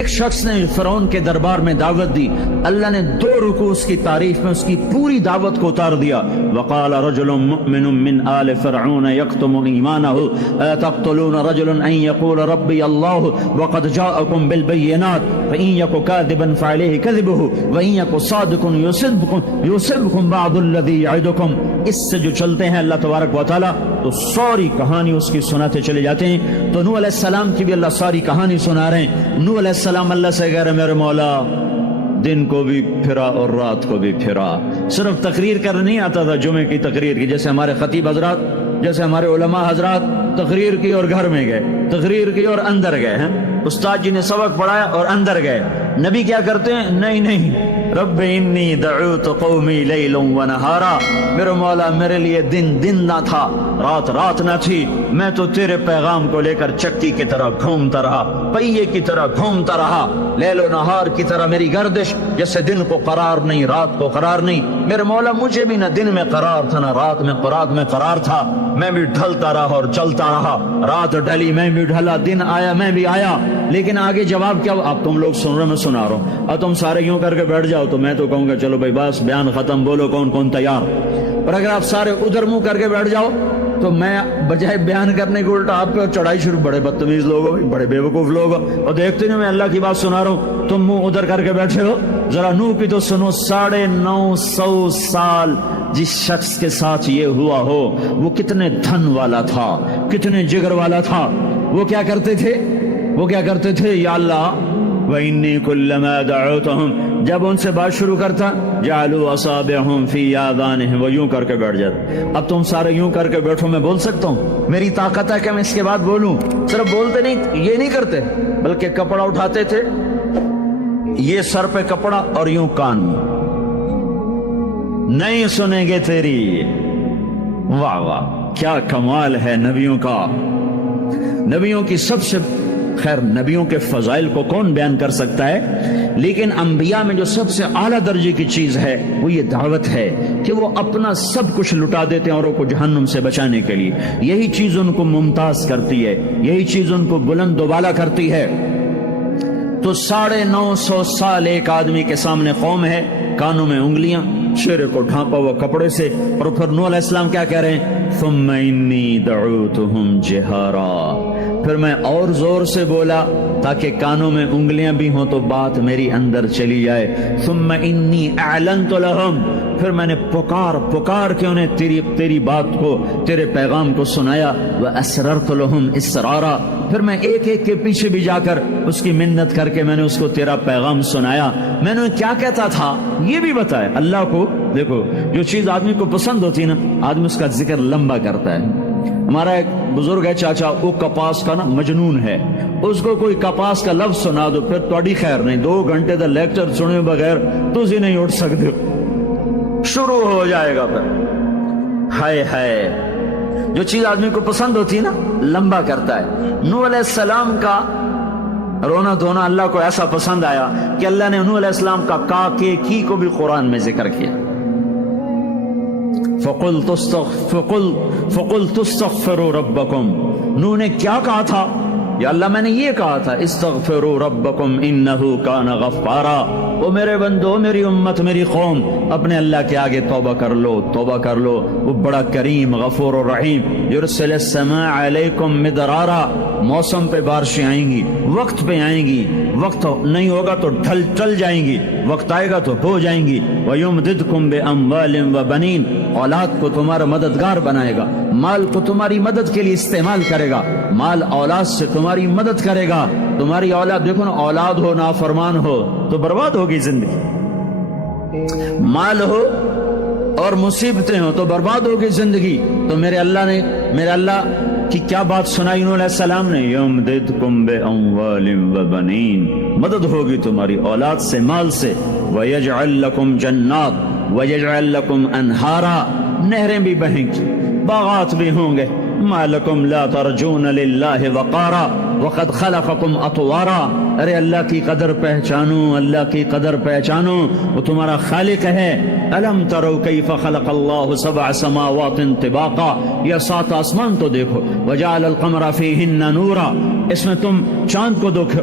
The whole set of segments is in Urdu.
ایک شخص نے فرعون کے دربار میں دعوت دی، اللہ نے 2 رکوع اس کی تعریف میں اس کی پوری دعوت کو اتار دیا۔ وقال رجل مؤمن من آل فرعون يكتم ایمانه اتقتلون رجلا ان يقول ربي الله وقد جاءكم بالبينات فإن يك كاذبا فعليه كذبه وإن يك صادقا يصبكم بعض الذي يعدكم۔ اس سے جو چلتے ہیں اللہ تبارک و تعالی تو ساری کہانی اس کی سناتے چلے جاتے ہیں۔ تو نوح علیہ السلام کی بھی اللہ ساری کہانی سنا رہے ہیں۔ نوح علیہ السلام اللہ سے کہہ رہے میرے مولا دن کو بھی پھرا اور رات کو بھی پھرا۔ صرف تقریر کرنے نہیں آتا تھا، جمعے کی تقریر کی، جیسے ہمارے خطیب حضرات، جیسے ہمارے علماء حضرات تقریر کی اور گھر میں گئے، تقریر کی اور اندر گئے ہیں، استاد جی نے سبق پڑھایا اور اندر گئے۔ نبی کیا کرتے ہیں؟ نہیں رب انی دعوت قومی لیلا ونہارا، میرے مولا میرے لیے دن نہ تھا، رات نہ تھی، میں تو تیرے پیغام کو لے کر چکی کی طرح گھومتا رہا، پہیے کی طرح گھومتا رہا، لیل و نہار کی طرح میری گردش، جیسے دن کو قرار نہیں رات کو قرار نہیں۔ میرے مولا مجھے بھی نہ دن میں قرار تھا نہ رات میں قرار تھا، میں بھی ڈھلتا رہا اور چلتا رہا، رات ڈھلی میں بھی ڈھلا، دن آیا میں بھی آیا۔ لیکن آگے جواب کیا؟ اب تم لوگ سن رہے میں سنا رہا ہوں، اور تم سارے یوں کر کے بیٹھ جاؤ تو میں تو کہوں گا چلو بھائی بس بیان ختم، بولو کون تیار۔ اور اگر آپ سارے ادھر منہ کر کے بیٹھ جاؤ تو میں بجائے بیان کرنے کے الٹا آپ پہ چڑھائی شروع۔ بڑے بدتمیز لوگ ہو، بڑے بیوقوف لوگ ہو، اور دیکھتے نہیں میں اللہ کی بات سنا رہا ہوں، تم منہ ادھر کر کے بیٹھے ہو۔ ذرا نوح کی تو سنو، 950 سال جس شخص کے ساتھ یہ ہوا ہو وہ کتنے دھن والا تھا، کتنے جگر والا تھا۔ وہ کیا کرتے تھے؟ یا اللہ وَإِنِّي كُلَّمَا دَعَوْتُهُمْ، جب ان سے بات شروع کرتا جعلوا اصابعهم فی آذانهم، وہ یوں کر کے بیٹھ جاتا۔ اب تم سارے یوں کر کے بیٹھو، میں بول سکتا ہوں؟ میری طاقت ہے کہ میں اس کے بعد بولوں؟ صرف بولتے نہیں، یہ نہیں کرتے، بلکہ کپڑا اٹھاتے تھے، یہ سر پہ کپڑا اور یوں کان میں، نہیں سنیں گے تیری۔ واہ واہ کیا کمال ہے نبیوں کا، نبیوں کی سب سے خیر نبیوں کے فضائل کو کون بیان کر سکتا ہے، لیکن انبیاء میں جو سب سے اعلیٰ درجے کی چیز ہے وہ یہ دعوت ہے کہ وہ اپنا سب کچھ لٹا دیتے ہیں اوروں کو جہنم سے بچانے کے لیے۔ یہی چیز ان کو ممتاز کرتی ہے، یہی چیز ان کو بلند و بالا کرتی ہے۔ تو 950 سال ایک آدمی کے سامنے قوم ہے، کانوں میں انگلیاں، چہرے کو ڈھانپا ہوا کپڑے سے، اور پھر نوح علیہ السلام کیا کہہ رہے ہیں؟ ثم انی دعوتہم جہارا، پھر میں اور زور سے بولا تاکہ کانوں میں انگلیاں بھی ہوں تو بات میری اندر چلی جائے۔ ثم انی اعلنت لہم، پھر میں نے پکار کے انہیں تیری بات کو، تیرے پیغام کو سنایا۔ واسررت لہم اسرارا، پھر میں ایک کے پیچھے بھی جا کر اس کی منت کر کے میں نے اس کو تیرا پیغام سنایا۔ میں نے کیا کہتا تھا یہ بھی بتایا اللہ کو۔ دیکھو جو چیز آدمی کو پسند ہوتی ہے نا، آدمی اس کا ذکر لمبا کرتا ہے۔ ہمارا ایک بزرگ ہے چاچا، وہ کپاس کا نا مجنون ہے، اس کو کوئی کپاس کا لفظ سنا دو پھر تھوڑی خیر نہیں، 2 گھنٹے تک لیکچر سنے بغیر تسی نہیں اٹھ سکتے، شروع ہو جائے گا پھر۔ ہائے جو چیز آدمی کو پسند ہوتی ہے نا لمبا کرتا ہے۔ نوح علیہ السلام کا رونا دھونا اللہ کو ایسا پسند آیا کہ اللہ نے نوح علیہ السلام کا کا کے کی کو بھی قرآن میں ذکر کیا۔ فَقُلْتُ اسْتَغْفِرُوا رَبَّكُمْ، نوح نے کیا کہا تھا؟ یا اللہ میں نے یہ کہا تھا استغفروا ربکم انہ کان غفارا، او میرے بندو، میری امت، میری قوم، اپنے اللہ کے آگے توبہ کر لو، وہ بڑا کریم غفور و رحیم۔ یرسل السماء علیکم مدرارا، موسم پہ بارشیں آئیں گی، وقت پہ آئیں گی، وقت نہیں ہوگا تو ٹل جائیں گی، وقت آئے گا تو ہو جائیں گی۔ وَيُمْدِدْكُمْ بِأَمْوَالٍ وَبَنِينَ، اولاد کو تمہارا مددگار بنائے گا، مال کو تمہاری مدد کے لیے استعمال کرے گا، مال اولاد سے تمہاری مدد کرے گا۔ تمہاری اولاد دیکھو نا، اولاد ہو نافرمان ہو تو برباد ہوگی زندگی، مال ہو اور مصیبتیں ہو تو برباد ہوگی زندگی۔ تو میرے اللہ کی کیا بات سنائی نوح علیہ السلام نے؟ یمددکم باموال وبنین، مدد ہوگی تمہاری اولاد سے، مال سے۔ ویجعل لکم جنات ویجعل لکم انہارا، نہریں بھی بہیں گی، باغات بھی ہوں گے۔ ما لکم لا ترجون للہ وقارا وقد خلقکم اطوارا، ارے اللہ کی قدر پہچانو، اللہ کی قدر پہچانو، وہ تمہارا خالق ہے۔ الم تروا کیف خلق اللہ 7 سماوات طباقا، یہ 7 آسمان تو دیکھو۔ وجعل القمر فیہن نورا، اس میں تم چاند کو دیکھو،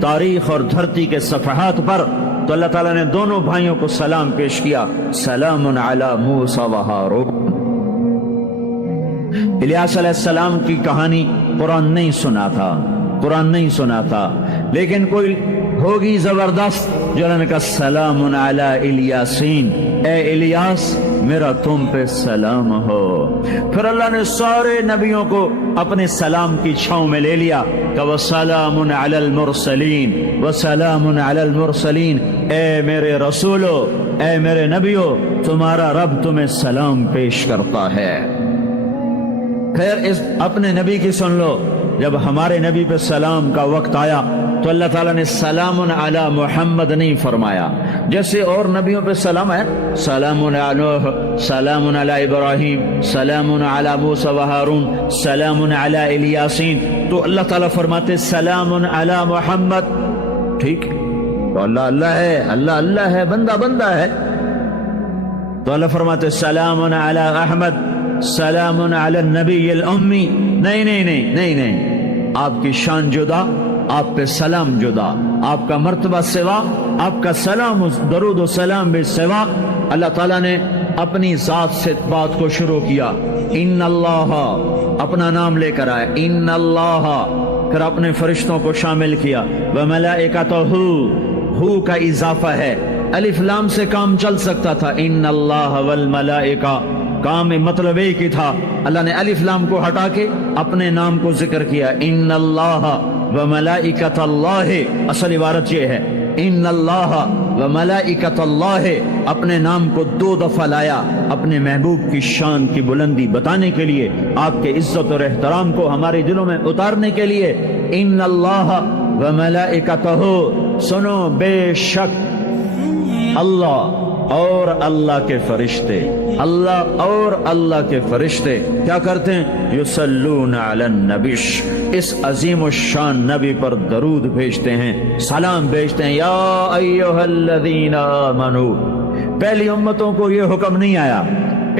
تاریخ اور دھرتی کے صفحات پر، تو اللہ تعالیٰ نے دونوں بھائیوں کو سلام پیش کیا، سلام علی موسیٰ و ہارون۔ الیاس علیہ السلام کی کہانی قرآن نہیں سنا تھا، قرآن نہیں سنا تھا، لیکن کوئی ہوگی زبردست جو نے کہا سلام علی الیاسین، اے الیاس میرا تم پہ سلام ہو۔ پھر اللہ نے سارے نبیوں کو اپنے سلام کی چھاؤں میں لے لیا کہ وَسَلَامٌ عَلَى الْمُرْسَلِينَ وَسَلَامٌ عَلَى الْمُرْسَلِينَ، اے میرے رسولو، اے میرے نبیو، تمہارا رب تمہیں سلام پیش کرتا ہے۔ خیر، اس اپنے نبی کی سن لو، جب ہمارے نبی پہ سلام کا وقت آیا تو اللہ تعالیٰ نے سلام علی محمد نہیں فرمایا، جیسے اور نبیوں پہ سلام ہے، سلام علی نوح، سلام علی ابراہیم، سلام علی موسیٰ و ہارون، سلام علی الیاسین، تو اللہ تعالیٰ فرماتے سلام علی محمد۔ ٹھیک، تو اللہ اللہ ہے، اللہ اللہ ہے، بندہ بندہ ہے، تو اللہ فرماتے سلام علی احمد، سلام علی النبی الامی۔ نہیں نہیں نہیں نہیں نہیں، آپ کی شان جدا، آپ پہ سلام جدا، آپ کا مرتبہ سوا، آپ کا سلام درود و سلام بھی سوا۔ اللہ تعالیٰ نے اپنی ذات سے بات کو شروع کیا، ان اللہ، اپنا نام لے کر آئے، ان اللہ، پھر اپنے فرشتوں کو شامل کیا، وملائکتہ، ہو کا اضافہ ہے، الف لام سے کام چل سکتا تھا، ان اللہ والملائکہ، کام مطلب ایک ہی تھا، اللہ نے الف لام کو ہٹا کے اپنے نام کو ذکر کیا، ان اللہ وملائکۃ اللہ، اصل عبارت یہ ہے، ان اللہ وملائکۃ اللہ، اپنے نام کو 2 دفعہ لایا اپنے محبوب کی شان کی بلندی بتانے کے لیے، آپ کے عزت اور احترام کو ہمارے دلوں میں اتارنے کے لیے، ان اللہ وملائکتہ، سنو بے شک اللہ اور اللہ کے فرشتے، اللہ اور اللہ کے فرشتے کیا کرتے ہیں؟ یصلون علی النبی، اس عظیم الشان نبی پر درود بھیجتے ہیں، سلام بھیجتے ہیں، یا ایھا الذین آمنوا۔ پہلی امتوں کو یہ حکم نہیں آیا،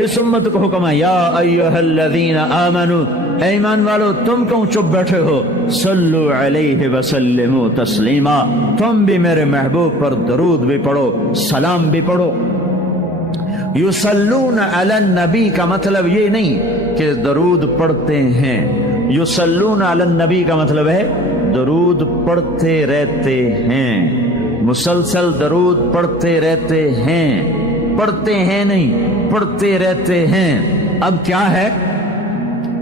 اس امت کو حکم ہے، یا ایھا الذین آمنوا، اے ایمان والو تم کیوں چپ بیٹھے ہو، صلو علیہ وسلموا تسلیما، تم بھی میرے محبوب پر درود بھی پڑھو، سلام بھی پڑھو۔ یصلون علی النبی کا مطلب یہ نہیں کہ درود پڑھتے ہیں، یصلون علی النبی کا مطلب ہے درود پڑھتے رہتے ہیں، مسلسل درود پڑھتے رہتے ہیں، پڑھتے ہیں نہیں، پڑھتے رہتے ہیں۔ اب کیا ہے،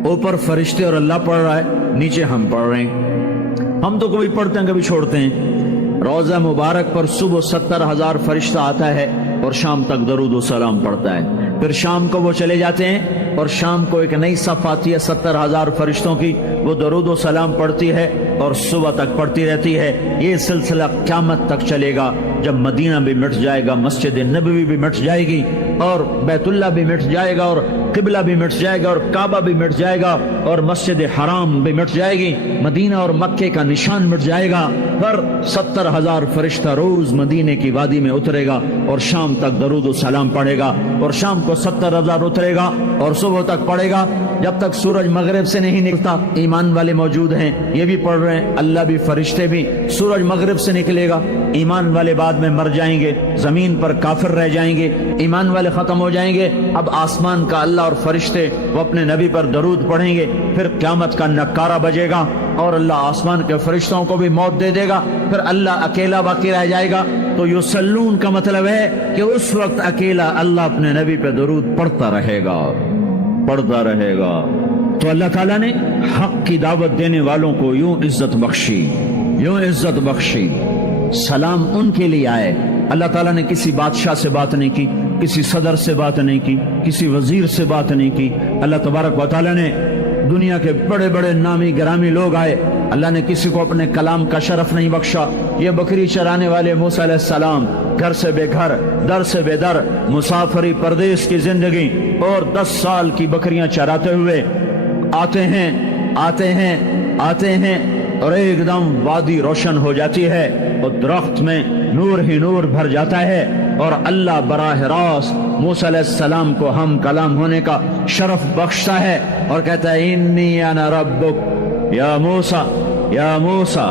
اوپر فرشتے اور اللہ پڑھ رہا ہے، نیچے ہم پڑھ رہے ہیں، ہم تو کبھی پڑھتے ہیں کبھی چھوڑتے ہیں۔ روزہ مبارک پر صبح 70,000 فرشتہ آتا ہے اور شام تک درود و سلام پڑھتا ہے، پھر شام کو وہ چلے جاتے ہیں اور شام کو ایک نئی صف آتی ہے 70,000 فرشتوں کی، وہ درود و سلام پڑھتی ہے اور صبح تک پڑھتی رہتی ہے۔ یہ سلسلہ قیامت تک چلے گا، جب مدینہ بھی مٹ جائے گا، مسجد نبوی بھی مٹ جائے گی، اور بیت اللہ بھی مٹ جائے گا، اور قبلہ بھی مٹ جائے گا، اور کعبہ بھی مٹ جائے گا، اور مسجد حرام بھی مٹ جائے گی، مدینہ اور مکے کا نشان مٹ جائے گا، پر 70,000 فرشتہ روز مدینے کی وادی میں اترے گا اور شام تک درود و سلام پڑھے گا، اور شام کو 70,000 اترے گا اور صبح تک پڑھے گا، جب تک سورج مغرب سے نہیں نکلتا۔ ایمان والے موجود ہیں، یہ بھی پڑھ رہے ہیں، اللہ بھی فرشتے بھی، سورج مغرب سے نکلے گا، ایمان والے بعد میں مر جائیں گے، زمین پر کافر رہ جائیں گے، ایمان والے ختم ہو جائیں گے، اب آسمان کا اللہ اور فرشتے وہ اپنے نبی پر درود پڑھیں گے، پھر قیامت کا نکارہ بجے گا اور اللہ آسمان کے فرشتوں کو بھی موت دے دے گا، پھر اللہ اکیلا باقی رہ جائے گا۔ تو یصلون کا مطلب ہے کہ اس وقت اکیلا اللہ اپنے نبی پہ درود پڑھتا رہے گا، پڑھتا رہے گا۔ تو اللہ تعالیٰ نے حق کی دعوت دینے والوں کو یوں عزت بخشی، یوں عزت بخشی۔ سلام ان کے لیے آئے، اللہ تعالیٰ نے کسی بادشاہ سے بات نہیں کی، کسی صدر سے بات نہیں کی، کسی وزیر سے بات نہیں کی، اللہ تبارک و تعالیٰ نے دنیا کے بڑے بڑے نامی گرامی لوگ آئے، اللہ نے کسی کو اپنے کلام کا شرف نہیں بخشا۔ یہ بکری چرانے والے موسیٰ علیہ السلام گھر سے بے گھر، در سے بے در، مسافری پردیس کی زندگی، اور 10 سال کی بکریاں چراتے ہوئے آتے ہیں آتے ہیں آتے ہیں، اور ایک دم وادی روشن ہو جاتی ہے اور درخت میں نور ہی نور بھر جاتا ہے، اور اللہ براہ راست موسیٰ علیہ السلام کو ہم کلام ہونے کا شرف بخشتا ہے اور کہتا ہے انی انا ربک یا موسیٰ، یا موسیٰ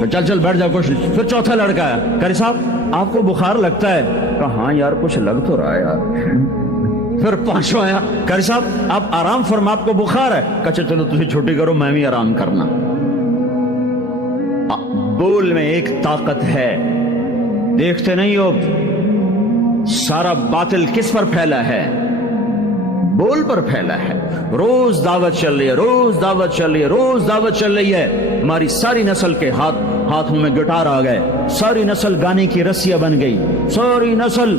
تو چل چل بیٹھ جا کچھ. پھر چوتھا لڑکا ہے, قاری صاحب آپ کو بخار لگتا ہے؟ کہا ہاں یار کچھ لگ تو رہا ہے یار. پھر پانچواں آیا, قاری صاحب آپ آرام فرما, آپ کو بخار ہے؟ کہا چلو تجھے چھٹی کرو, میں بھی آرام کرنا. بول میں ایک طاقت ہے, دیکھتے نہیں ہو سارا باطل کس پر پھیلا ہے؟ بول پر پھیلا ہے. روز دعوت چل رہی ہے, روز دعوت چل رہی ہے, روز دعوت چل رہی ہے. ہماری ساری نسل کے ہاتھوں میں گٹار آ گئے, ساری نسل گانے کی رسیاں بن گئی, ساری نسل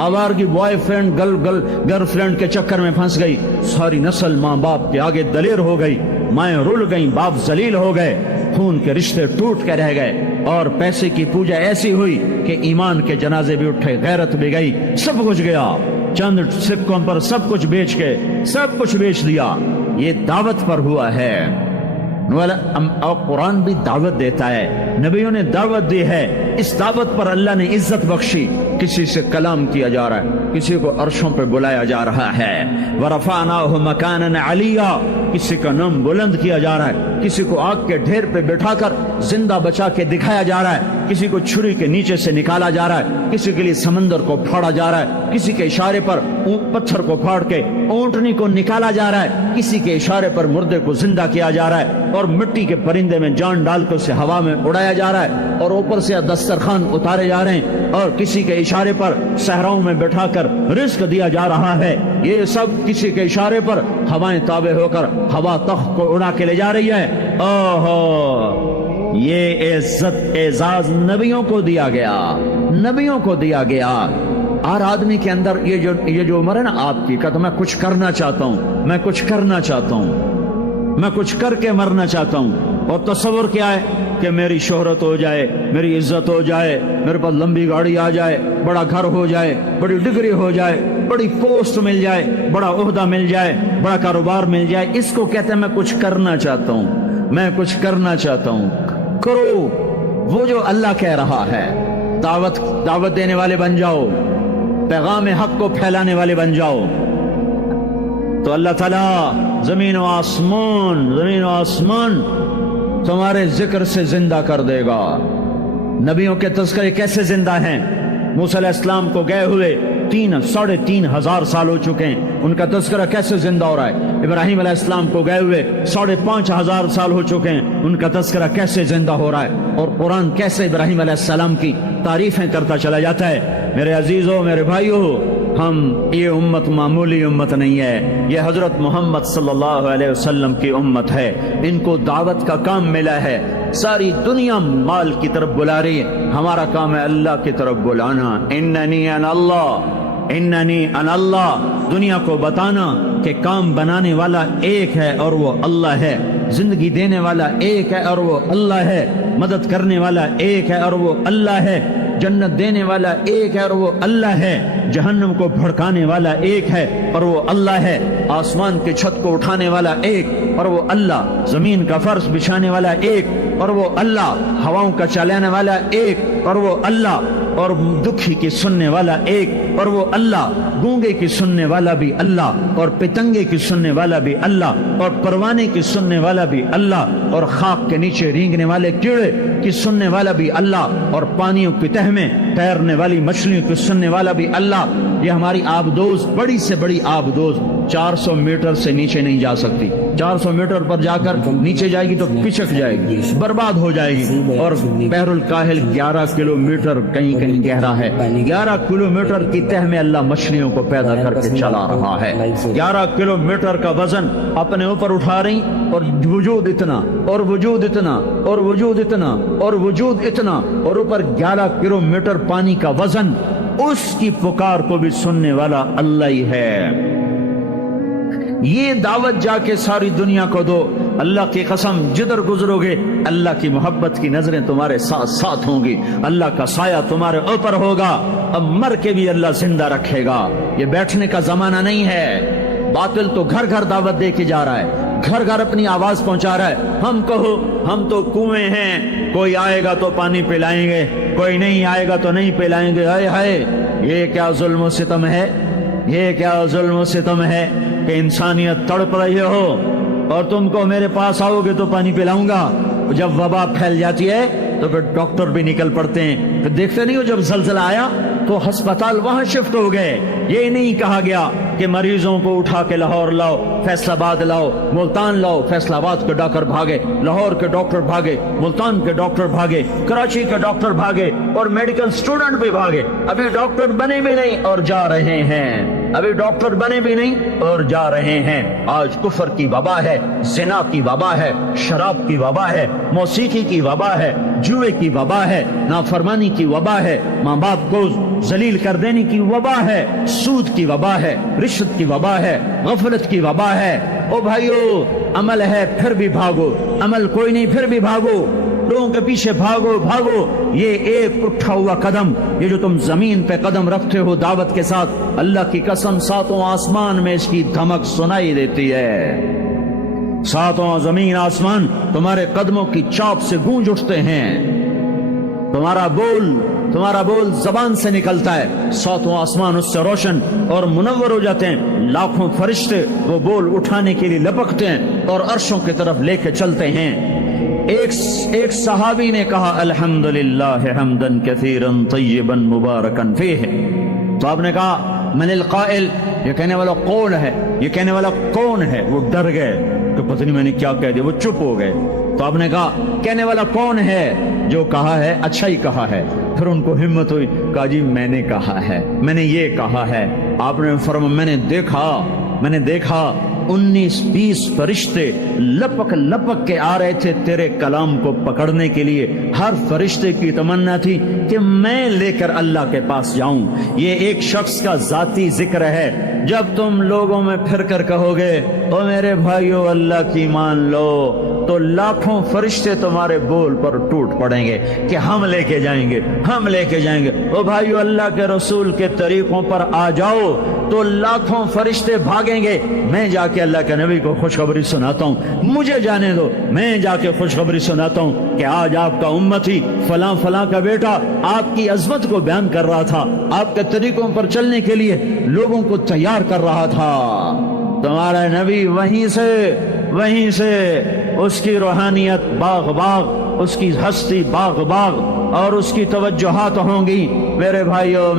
آوارگی بوائے فرینڈ گرل فرینڈ کے چکر میں پھنس گئی, ساری نسل ماں باپ کے آگے دلیر ہو گئی, مائیں رل گئیں, باپ ذلیل ہو گئے, خون کے رشتے ٹوٹ کے رہ گئے, اور پیسے کی پوجا ایسی ہوئی کہ ایمان کے جنازے بھی اٹھے, غیرت بھی گئی, سب کچھ گیا. چند سکوں پر سب کچھ بیچ کے سب کچھ بیچ دیا. یہ دعوت پر ہوا ہے. اور قرآن بھی دعوت دیتا ہے, نبیوں نے دعوت دی ہے. اس دعوت پر اللہ نے عزت بخشی. کسی سے کلام کیا جا رہا ہے, کسی کو عرشوں پہ بلایا جا رہا ہے. وَرَفَعْنَاهُ مَكَانًا عَلِيًّا, کسی کا نام بلند کیا جا رہا ہے, کسی کو آگ کے ڈھیر پہ بٹھا کر زندہ بچا کے دکھایا جا رہا ہے, کسی کو چھری کے نیچے سے نکالا جا رہا ہے, کسی کے لیے سمندر کو پھاڑا جا رہا ہے, کسی کے اشارے پر پتھر کو پھاڑ کے اونٹنی کو نکالا جا رہا ہے, کسی کے اشارے پر مردے کو زندہ کیا جا رہا ہے, اور مٹی کے پرندے میں جان ڈال کے اسے ہوا میں اڑایا جا رہا ہے, اور اوپر سے دسترخوان اتارے جا رہے ہیں, اور کسی کے اشارے پر صحراؤں میں بٹھا کر رزق دیا جا رہا ہے. یہ سب کسی کے اشارے پر ہوائیں تابع ہو کر ہوا تخت کو اڑا کے لے جا رہی ہے. اوہو, یہ عزت اعزاز نبیوں کو دیا گیا, نبیوں کو دیا گیا. اور آدمی کے اندر یہ جو عمر ہے نا آپ کی, کہ میں کچھ کرنا چاہتا ہوں, میں کچھ کرنا چاہتا ہوں, میں کچھ کر کے مرنا چاہتا ہوں. اور تصور کیا ہے کہ میری شہرت ہو جائے, میری عزت ہو جائے, میرے پاس لمبی گاڑی آ جائے, بڑا گھر ہو جائے, بڑی ڈگری ہو جائے, بڑی پوسٹ مل جائے, بڑا عہدہ مل جائے, بڑا کاروبار مل جائے. اس کو کہتے ہیں میں کچھ کرنا چاہتا ہوں, میں کچھ کرنا چاہتا ہوں. کرو وہ جو اللہ کہہ رہا ہے. دعوت دینے والے بن جاؤ, پیغام حق کو پھیلانے والے بن جاؤ, تو اللہ تعالیٰ زمین و آسمان تمہارے ذکر سے زندہ کر دے گا. نبیوں کے تذکرے کیسے زندہ ہیں؟ موسیٰ علیہ السلام کو گئے ہوئے 3,500 سال ہو چکے ہیں, ان کا تذکرہ کیسے زندہ ہو رہا ہے؟ ابراہیم علیہ السلام کو گئے ہوئے 5,500 سال ہو چکے ہیں, ان کا تذکرہ کیسے زندہ ہو رہا ہے؟ اور قرآن کیسے ابراہیم علیہ السلام کی تعریفیں کرتا چلا جاتا ہے. میرے عزیزوں, میرے بھائیوں, یہ امت معمولی امت نہیں ہے, یہ حضرت محمد صلی اللہ علیہ وسلم کی امت ہے. ان کو دعوت کا کام ملا ہے, ساری دنیا مال کی طرف بلا رہی ہے, ہمارا کام ہے اللہ کی طرف بلانا. اننی انا اللہ, دنیا کو بتانا کہ کام بنانے والا ایک ہے اور وہ اللہ ہے, زندگی دینے والا ایک ہے اور وہ اللہ ہے, مدد کرنے والا ایک ہے اور وہ اللہ ہے, جنت دینے والا ایک ہے اور وہ اللہ ہے, جہنم کو بھڑکانے والا ایک ہے اور وہ اللہ ہے, آسمان کی چھت کو اٹھانے والا ایک اور وہ اللہ, زمین کا فرش بچھانے والا ایک اور وہ اللہ, ہواؤں کا چلانے والا ایک اور وہ اللہ, اور دکھی کی سننے والا ایک اور وہ اللہ, گونگے کی سننے والا بھی اللہ, اور پتنگے کی سننے والا بھی اللہ, اور پروانے کی سننے والا بھی اللہ, اور خاک کے نیچے رینگنے والے کیڑے کی سننے والا بھی اللہ, اور پانیوں کی تہ میں تیرنے والی مچھلیوں کی سننے والا بھی اللہ. یہ ہماری آبدوز, بڑی سے بڑی آبدوز 400 میٹر سے نیچے نہیں جا سکتی. 400 میٹر پر جا کر نیچے جائے گی تو پچک جائے گی, برباد ہو جائے گی. اور بحر الکاہل 11 کلومیٹر کہیں کہیں گہرا ہے. 11 کلومیٹر کی تہ میں اللہ مچھلیوں کو پیدا کر کے چلا رہا ہے. 11 کلومیٹر کا وزن اپنے اوپر اٹھا رہی, اور وجود اتنا اور وجود اتنا اور وجود اتنا اور وجود اتنا, اور اوپر 11 کلومیٹر پانی کا وزن. اس کی پکار کو بھی سننے والا اللہ ہی ہے. یہ دعوت جا کے ساری دنیا کو دو. اللہ کی قسم, جدھر گزرو گے اللہ کی محبت کی نظریں تمہارے ساتھ ساتھ ہوں گی, اللہ کا سایہ تمہارے اوپر ہوگا. اب مر کے بھی اللہ زندہ رکھے گا. یہ بیٹھنے کا زمانہ نہیں ہے. باطل تو گھر گھر دعوت دے کے جا رہا ہے, گھر گھر اپنی آواز پہنچا رہا ہے. ہم کہو ہم تو کنویں ہیں, کوئی آئے گا تو پانی پلائیں گے, کوئی نہیں آئے گا تو نہیں پلائیں گے. ہائے ہائے, یہ کیا ظلم و ستم ہے, یہ کیا ظلم و ستم ہے کہ انسانیت تڑپ رہی ہو اور تم کو میرے پاس آؤ گے تو پانی پلاؤں گا. جب وبا پھیل جاتی ہے تو پھر ڈاکٹر بھی نکل پڑتے ہیں. پھر دیکھتے نہیں ہو جب زلزلہ آیا تو ہسپتال وہاں شفٹ ہو گئے. یہ نہیں کہا گیا کہ مریضوں کو اٹھا کے لاہور لاؤ, فیصل آباد لاؤ, ملتان لاؤ. فیصل آباد کے ڈاکٹر بھاگے, لاہور کے ڈاکٹر بھاگے, ملتان کے ڈاکٹر بھاگے, کراچی کے ڈاکٹر بھاگے, اور میڈیکل سٹوڈنٹ بھی بھاگے. ابھی ڈاکٹر بنے بھی نہیں اور جا رہے ہیں. ابھی ڈاکٹر بنے بھی نہیں اور جا رہے ہیں. آج کفر کی وبا ہے, زنا کی وبا ہے, شراب کی وبا ہے, موسیقی کی وبا ہے, جوئے کی وبا ہے, نافرمانی کی وبا ہے, ماں باپ کو ذلیل کر دینے کی وبا ہے, سود کی وبا ہے, رشوت کی وبا ہے, غفلت کی وبا ہے. او بھائیو, عمل ہے پھر بھی بھاگو, عمل کوئی نہیں پھر بھی بھاگو, لوگوں کے پیچھے بھاگو بھاگو. یہ ایک اٹھا ہوا قدم, یہ جو تم زمین پہ قدم رکھتے ہو دعوت کے ساتھ, اللہ کی قسم ساتوں آسمان میں اس کی دھمک سنائی دیتی ہے. ساتوں زمین آسمان تمہارے قدموں کی چاپ سے گونج اٹھتے ہیں. تمہارا بول زبان سے نکلتا ہے, ساتوں آسمان اس سے روشن اور منور ہو جاتے ہیں. لاکھوں فرشتے وہ بول اٹھانے کے لیے لپکتے ہیں اور عرشوں کی طرف لے کے چلتے ہیں. ایک صحابی نے کہا الحمدللہ حمدن کثیرا طیبا مبارکا فیہ. تو آپ نے کہا من القائل, یہ کہنے والا کون ہے, یہ کہنے والا کون ہے. وہ ڈر گئے کہ پتہ نہیں میں نے کیا کہہ دیا, وہ چپ ہو گئے. تو آپ نے کہا کہنے والا کون ہے, جو کہا ہے اچھا ہی کہا ہے. پھر ان کو ہمت ہوئی, کہا جی میں نے کہا ہے, میں نے یہ کہا ہے. آپ نے فرمایا میں نے دیکھا 19-20 فرشتے لپک کے آ رہے تھے تیرے کلام کو پکڑنے کے لیے. ہر فرشتے کی تمنا تھی کہ میں لے کر اللہ کے پاس جاؤں. یہ ایک شخص کا ذاتی ذکر ہے. جب تم لوگوں میں پھر کر کہو گے او میرے بھائیو اللہ کی مان لو, تو لاکھوں فرشتے تمہارے بول پر ٹوٹ پڑیں گے کہ ہم لے کے جائیں گے. او بھائیو اللہ کے رسول کے طریقوں پر آ جاؤ تو لاکھوں فرشتے بھاگیں گے. میں جا کے اللہ کے نبی کو خوشخبری سناتا ہوں, مجھے جانے دو, میں جا کے خوشخبری سناتا ہوں کہ آج آپ کا امتی فلاں فلاں کا بیٹا آپ کی عظمت کو بیان کر رہا تھا, آپ کے طریقوں پر چلنے کے لیے لوگوں کو تیار کر رہا تھا. تمہارا نبی وہیں سے اس کی روحانیت باغ, اس کی ہستی باغ, اور اس کی توجہات ہوں گی. میرے بھائیو